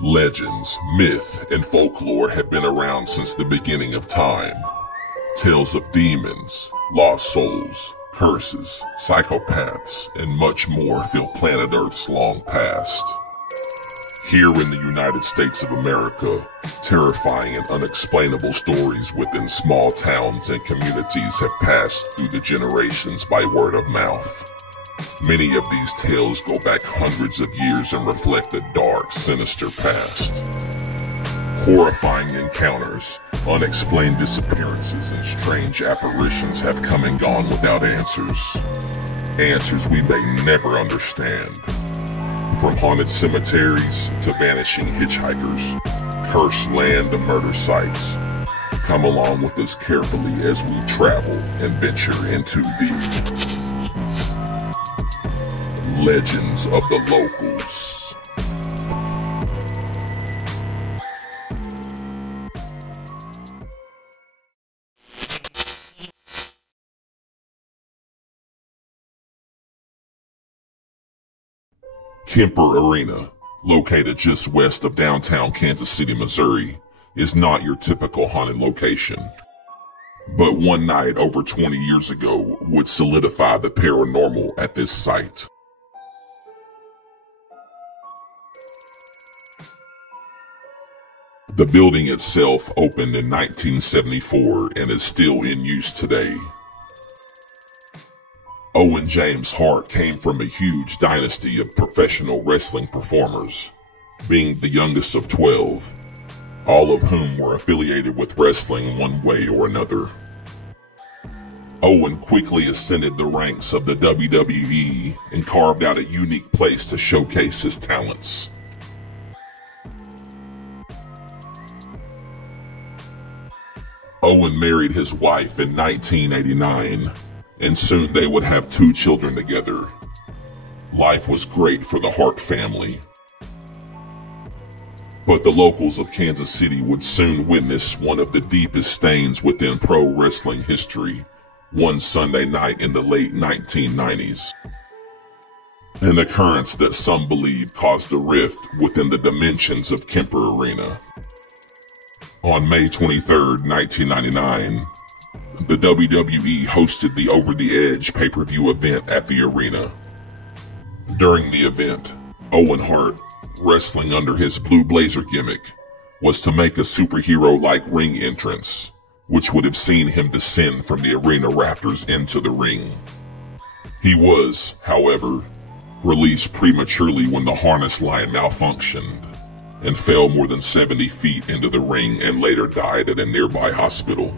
Legends, myth, and folklore have been around since the beginning of time. Tales of demons, lost souls, curses, psychopaths, and much more fill planet Earth's long past. Here in the United States of America, terrifying and unexplainable stories within small towns and communities have passed through the generations by word of mouth. Many of these tales go back hundreds of years and reflect a dark, sinister past. Horrifying encounters, unexplained disappearances, and strange apparitions have come and gone without answers. Answers we may never understand. From haunted cemeteries to vanishing hitchhikers, cursed land to murder sites. Come along with us carefully as we travel and venture into the legends of the locals. KEMPER Arena, located just west of downtown Kansas City, Missouri, is not your typical haunted location. But one night over 20 years ago would solidify the paranormal at this site. The building itself opened in 1974 and is still in use today. Owen James Hart came from a huge dynasty of professional wrestling performers, being the youngest of 12, all of whom were affiliated with wrestling one way or another. Owen quickly ascended the ranks of the WWE and carved out a unique place to showcase his talents. Owen married his wife in 1989, and soon they would have 2 children together. Life was great for the Hart family. But the locals of Kansas City would soon witness one of the deepest stains within pro wrestling history, one Sunday night in the late 1990s. An occurrence that some believe caused a rift within the dimensions of KEMPER Arena. On May 23, 1999, the WWE hosted the Over the Edge pay-per-view event at the arena. During the event, Owen Hart, wrestling under his blue blazer gimmick, was to make a superhero-like ring entrance, which would have seen him descend from the arena rafters into the ring. He was, however, released prematurely when the harness line malfunctioned and fell more than 70 feet into the ring and later died at a nearby hospital.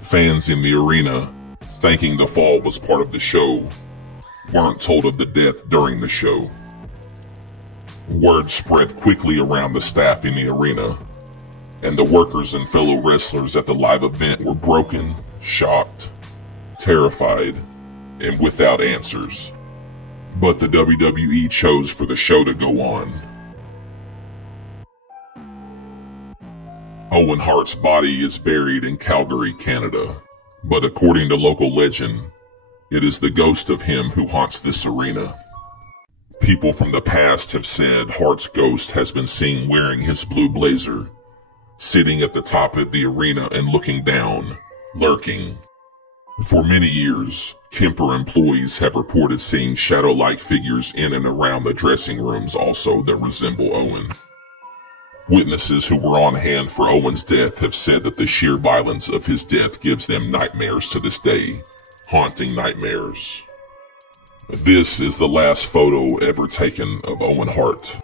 Fans in the arena, thinking the fall was part of the show, weren't told of the death during the show. Word spread quickly around the staff in the arena, and the workers and fellow wrestlers at the live event were broken, shocked, terrified, and without answers. But the WWE chose for the show to go on. Owen Hart's body is buried in Calgary, Canada, but according to local legend, it is the ghost of him who haunts this arena. People from the past have said Hart's ghost has been seen wearing his blue blazer, sitting at the top of the arena and looking down, lurking. For many years, KEMPER employees have reported seeing shadow-like figures in and around the dressing rooms also that resemble Owen. Witnesses who were on hand for Owen's death have said that the sheer violence of his death gives them nightmares to this day, haunting nightmares. This is the last photo ever taken of Owen Hart.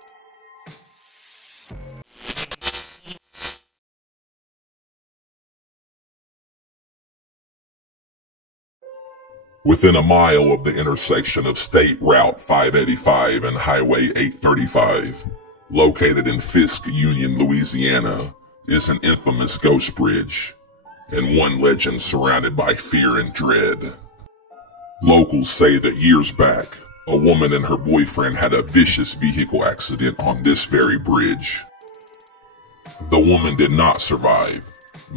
Within a mile of the intersection of State Route 585 and Highway 835, located in Fiske, Union, Louisiana, is an infamous ghost bridge, and one legend surrounded by fear and dread. Locals say that years back, a woman and her boyfriend had a vicious vehicle accident on this very bridge. The woman did not survive,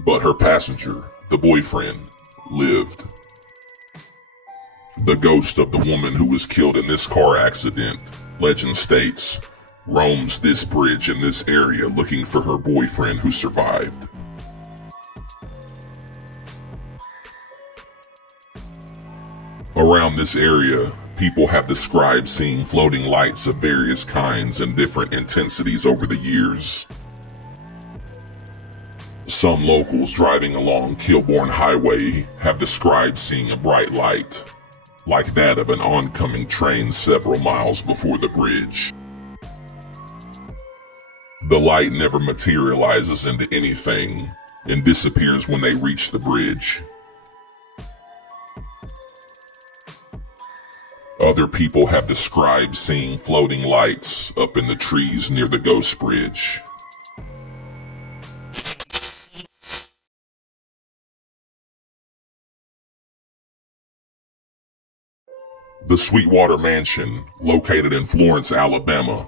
but her passenger, the boyfriend, lived. The ghost of the woman who was killed in this car accident, legend states, roams this bridge in this area looking for her boyfriend who survived. Around this area, people have described seeing floating lights of various kinds and different intensities over the years. Some locals driving along Kilbourne Highway have described seeing a bright light, like that of an oncoming train several miles before the bridge. The light never materializes into anything and disappears when they reach the bridge. Other people have described seeing floating lights up in the trees near the Ghost Bridge. The Sweetwater Mansion, located in Florence, Alabama,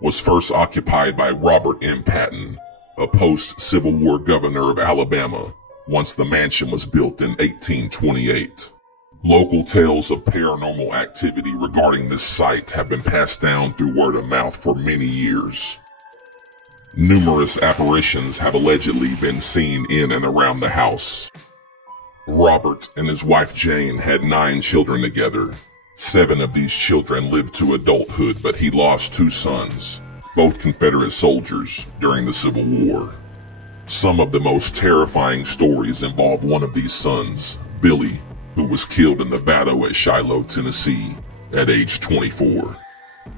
was first occupied by Robert M. Patton, a post-Civil War governor of Alabama, once the mansion was built in 1828. Local tales of paranormal activity regarding this site have been passed down through word of mouth for many years. Numerous apparitions have allegedly been seen in and around the house. Robert and his wife Jane had 9 children together. 7 of these children lived to adulthood, but he lost 2 sons, both Confederate soldiers, during the Civil War. Some of the most terrifying stories involve one of these sons, Billy, who was killed in the battle at Shiloh, Tennessee, at age 24.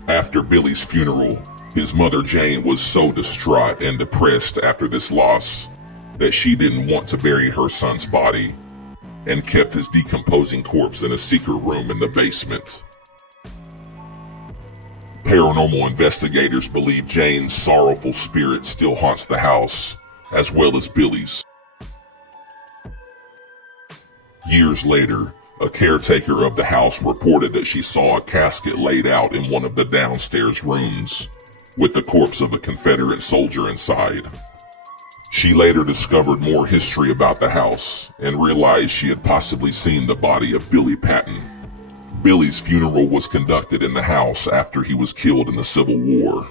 After Billy's funeral, his mother Jane was so distraught and depressed after this loss that she didn't want to bury her son's body and kept his decomposing corpse in a secret room in the basement. Paranormal investigators believe Jane's sorrowful spirit still haunts the house, as well as Billy's. Years later, a caretaker of the house reported that she saw a casket laid out in one of the downstairs rooms, with the corpse of a Confederate soldier inside. She later discovered more history about the house and realized she had possibly seen the body of Billy Patton. Billy's funeral was conducted in the house after he was killed in the Civil War.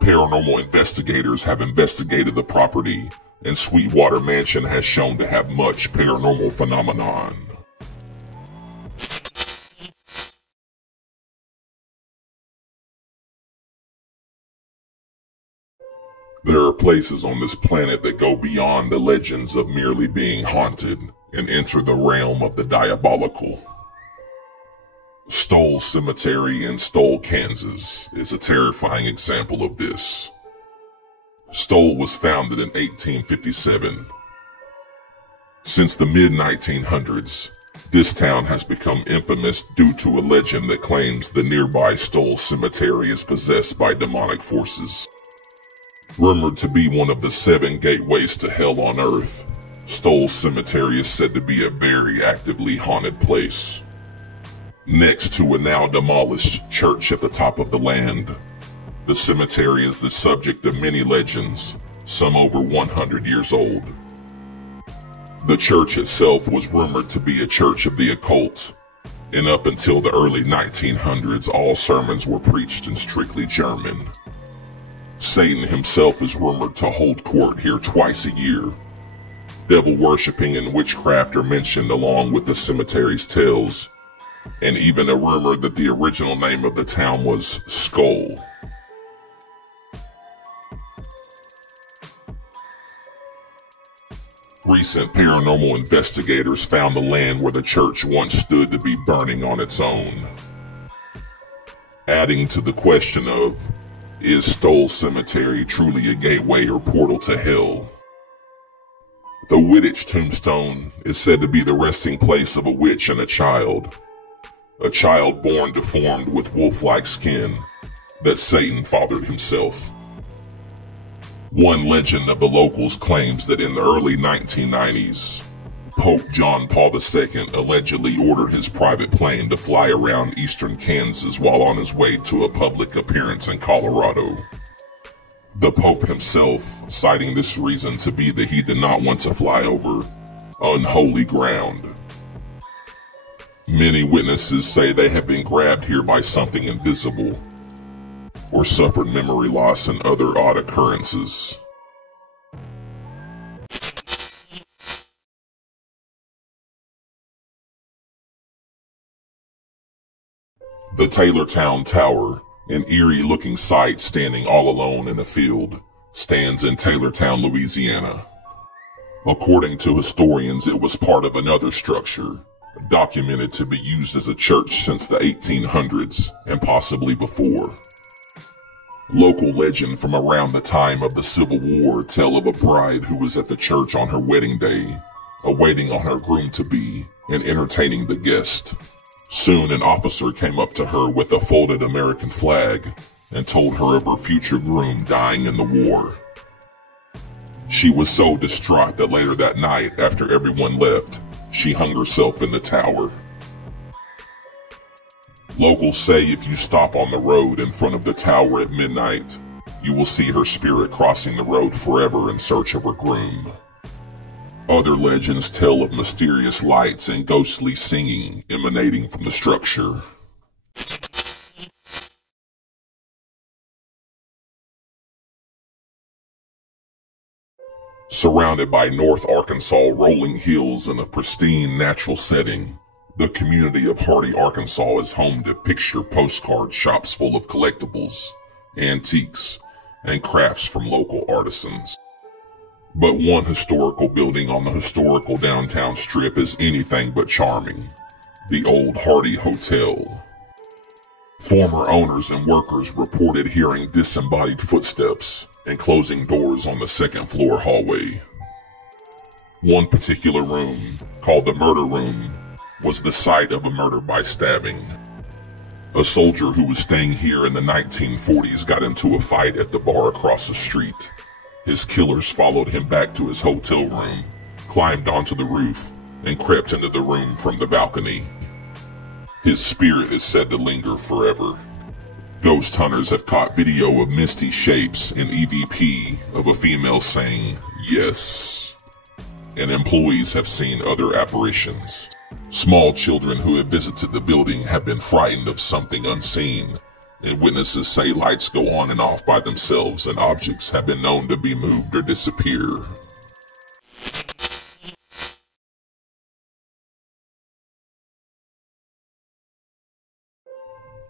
Paranormal investigators have investigated the property, and Sweetwater Mansion has shown to have much paranormal phenomenon. There are places on this planet that go beyond the legends of merely being haunted and enter the realm of the diabolical. Stull Cemetery in Stull, Kansas is a terrifying example of this. Stull was founded in 1857. Since the mid-1900s, this town has become infamous due to a legend that claims the nearby Stull Cemetery is possessed by demonic forces. Rumored to be one of the 7 gateways to hell on Earth, Stull Cemetery is said to be a very actively haunted place. Next to a now demolished church at the top of the land, the cemetery is the subject of many legends, some over 100 years old. The church itself was rumored to be a church of the occult, and up until the early 1900s, all sermons were preached in strictly German. Satan himself is rumored to hold court here twice a year. Devil worshipping and witchcraft are mentioned along with the cemetery's tales, and even a rumor that the original name of the town was Skull. Recent paranormal investigators found the land where the church once stood to be burning on its own. Adding to the question of, is Stull Cemetery truly a gateway or portal to hell? The Wittich tombstone is said to be the resting place of a witch and a child born deformed with wolf-like skin that Satan fathered himself. One legend of the locals claims that in the early 1990s, Pope John Paul II allegedly ordered his private plane to fly around eastern Kansas while on his way to a public appearance in Colorado. The Pope himself citing this reason to be that he did not want to fly over unholy ground. Many witnesses say they have been grabbed here by something invisible. or suffered memory loss and other odd occurrences. The Taylortown Tower, an eerie-looking sight standing all alone in a field, stands in Taylortown, Louisiana. According to historians, it was part of another structure, documented to be used as a church since the 1800s, and possibly before. Local legend from around the time of the Civil War tell of a bride who was at the church on her wedding day, awaiting on her groom-to-be, and entertaining the guest. Soon an officer came up to her with a folded American flag and told her of her future groom dying in the war. She was so distraught that later that night, after everyone left, she hung herself in the tower. Locals say if you stop on the road in front of the tower at midnight, you will see her spirit crossing the road forever in search of her groom. Other legends tell of mysterious lights and ghostly singing emanating from the structure. Surrounded by North Arkansas rolling hills and a pristine natural setting, the community of Hardy, Arkansas is home to picture postcard shops full of collectibles, antiques, and crafts from local artisans. But one historical building on the historical downtown strip is anything but charming: the old Hardy Hotel. Former owners and workers reported hearing disembodied footsteps and closing doors on the second-floor hallway. One particular room, called the murder room, was the site of a murder by stabbing. A soldier who was staying here in the 1940s got into a fight at the bar across the street. His killers followed him back to his hotel room, climbed onto the roof, and crept into the room from the balcony. His spirit is said to linger forever. Ghost hunters have caught video of misty shapes in EVP of a female saying, "Yes." And employees have seen other apparitions. Small children who have visited the building have been frightened of something unseen, and witnesses say lights go on and off by themselves and objects have been known to be moved or disappear.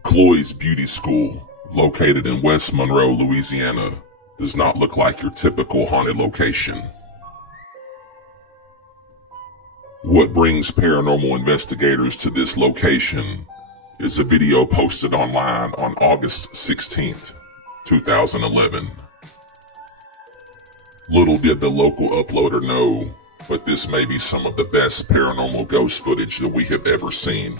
CLOYD'S Beauty School, located in West Monroe, Louisiana, does not look like your typical haunted location. What brings paranormal investigators to this location is a video posted online on August 16th, 2011. Little did the local uploader know, but this may be some of the best paranormal ghost footage that we have ever seen.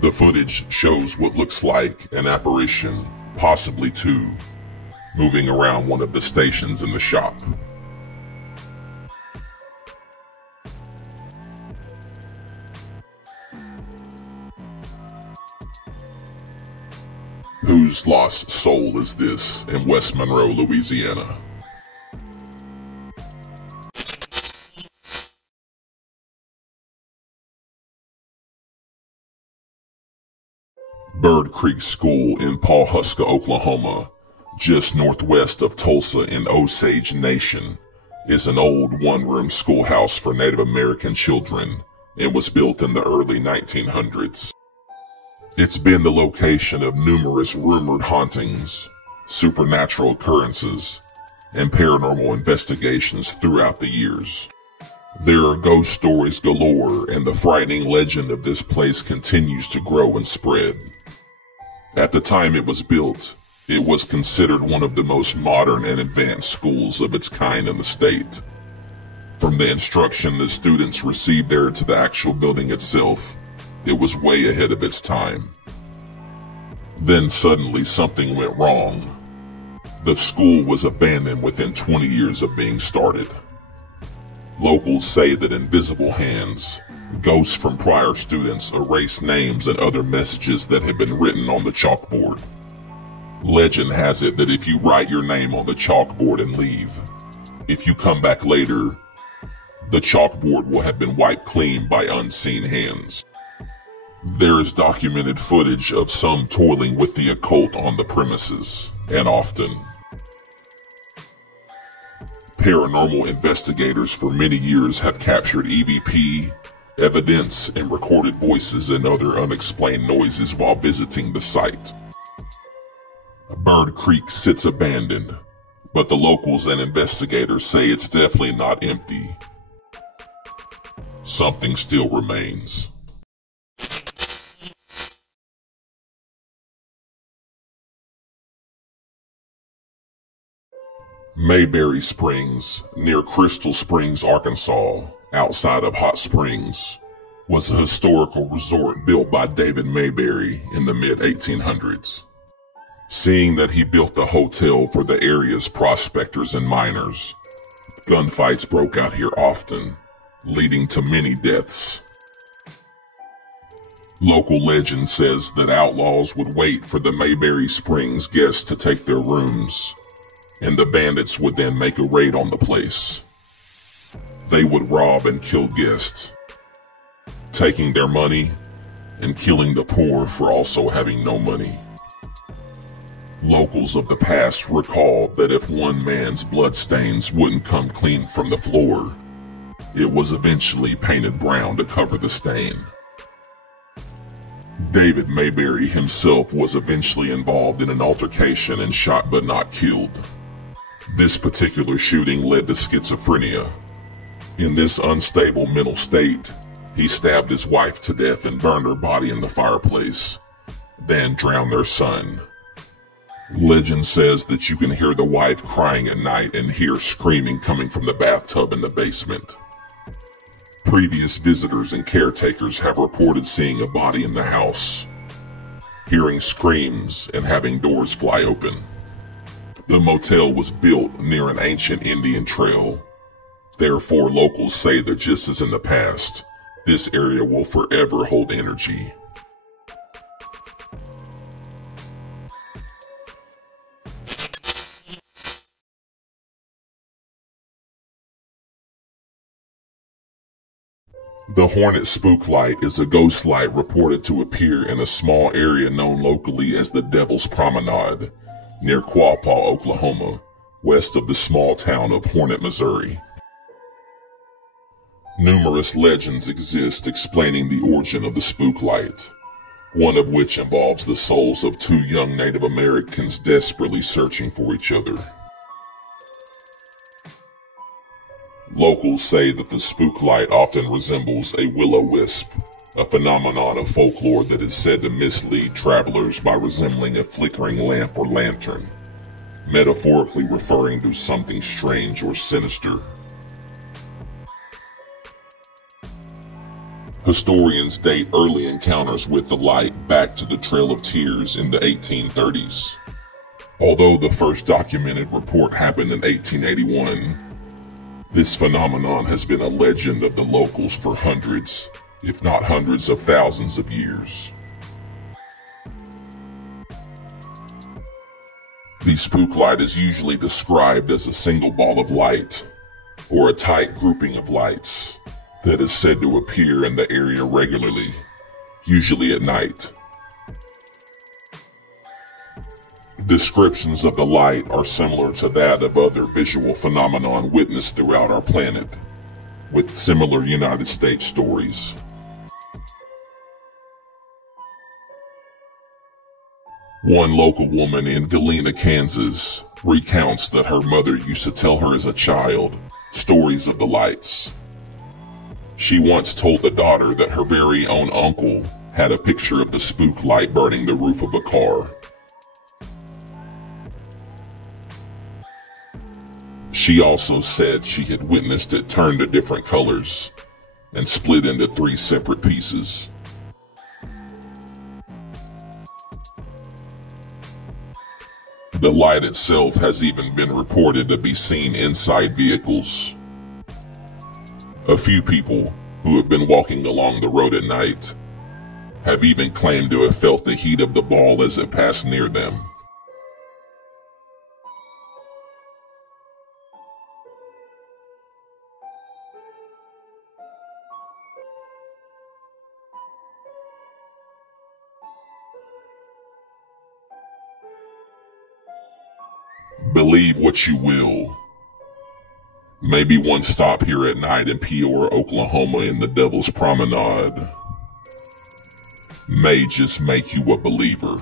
The footage shows what looks like an apparition, possibly two, moving around one of the stations in the shop. Whose lost soul is this in West Monroe, Louisiana? Bird Creek School in Pawhuska, Oklahoma, just northwest of Tulsa in Osage Nation, is an old one-room schoolhouse for Native American children and was built in the early 1900s. It's been the location of numerous rumored hauntings, supernatural occurrences, and paranormal investigations throughout the years. There are ghost stories galore, and the frightening legend of this place continues to grow and spread. At the time it was built, it was considered one of the most modern and advanced schools of its kind in the state. From the instruction the students received there to the actual building itself, it was way ahead of its time. Then suddenly something went wrong. The school was abandoned within 20 years of being started. Locals say that invisible hands, ghosts from prior students, erased names and other messages that had been written on the chalkboard. Legend has it that if you write your name on the chalkboard and leave, if you come back later, the chalkboard will have been wiped clean by unseen hands. There is documented footage of some toiling with the occult on the premises, and often. Paranormal investigators for many years have captured EVP, evidence, and recorded voices and other unexplained noises while visiting the site. Bird Creek sits abandoned, but the locals and investigators say it's definitely not empty. Something still remains. Mayberry Springs, near Crystal Springs, Arkansas, outside of Hot Springs, was a historical resort built by David Mayberry in the mid-1800s. Seeing that he built the hotel for the area's prospectors and miners, gunfights broke out here often, leading to many deaths. Local legend says that outlaws would wait for the Mayberry Springs guests to take their rooms, and the bandits would then make a raid on the place. They would rob and kill guests, taking their money and killing the poor for also having no money. Locals of the past recalled that if one man's bloodstains wouldn't come clean from the floor, it was eventually painted brown to cover the stain. David Mayberry himself was eventually involved in an altercation and shot but not killed. This particular shooting led to schizophrenia. In this unstable mental state, he stabbed his wife to death and burned her body in the fireplace, then drowned their son. Legend says that you can hear the wife crying at night and hear screaming coming from the bathtub in the basement. Previous visitors and caretakers have reported seeing a body in the house, hearing screams, and having doors fly open. The motel was built near an ancient Indian trail. Therefore, locals say that just as in the past, this area will forever hold energy. The Hornet Spooklight is a ghost light reported to appear in a small area known locally as the Devil's Promenade, near Quapaw, Oklahoma, west of the small town of Hornet, Missouri. Numerous legends exist explaining the origin of the spooklight, one of which involves the souls of two young Native Americans desperately searching for each other. Locals say that the spooklight often resembles a will-o-wisp, a phenomenon of folklore that is said to mislead travelers by resembling a flickering lamp or lantern, metaphorically referring to something strange or sinister. Historians date early encounters with the light back to the Trail of Tears in the 1830s. Although the first documented report happened in 1881, this phenomenon has been a legend of the locals for hundreds, if not hundreds of thousands of years. The spooklight is usually described as a single ball of light, or a tight grouping of lights, that is said to appear in the area regularly, usually at night. Descriptions of the light are similar to that of other visual phenomenon witnessed throughout our planet, with similar United States stories. One local woman in Galena, Kansas, recounts that her mother used to tell her as a child stories of the lights. She once told the daughter that her very own uncle had a picture of the spook light burning the roof of a car. She also said she had witnessed it turn to different colors and split into 3 separate pieces. The light itself has even been reported to be seen inside vehicles. A few people who have been walking along the road at night have even claimed to have felt the heat of the ball as it passed near them. Believe what you will. Maybe one stop here at night in Peoria, Oklahoma in the Devil's Promenade may just make you a believer.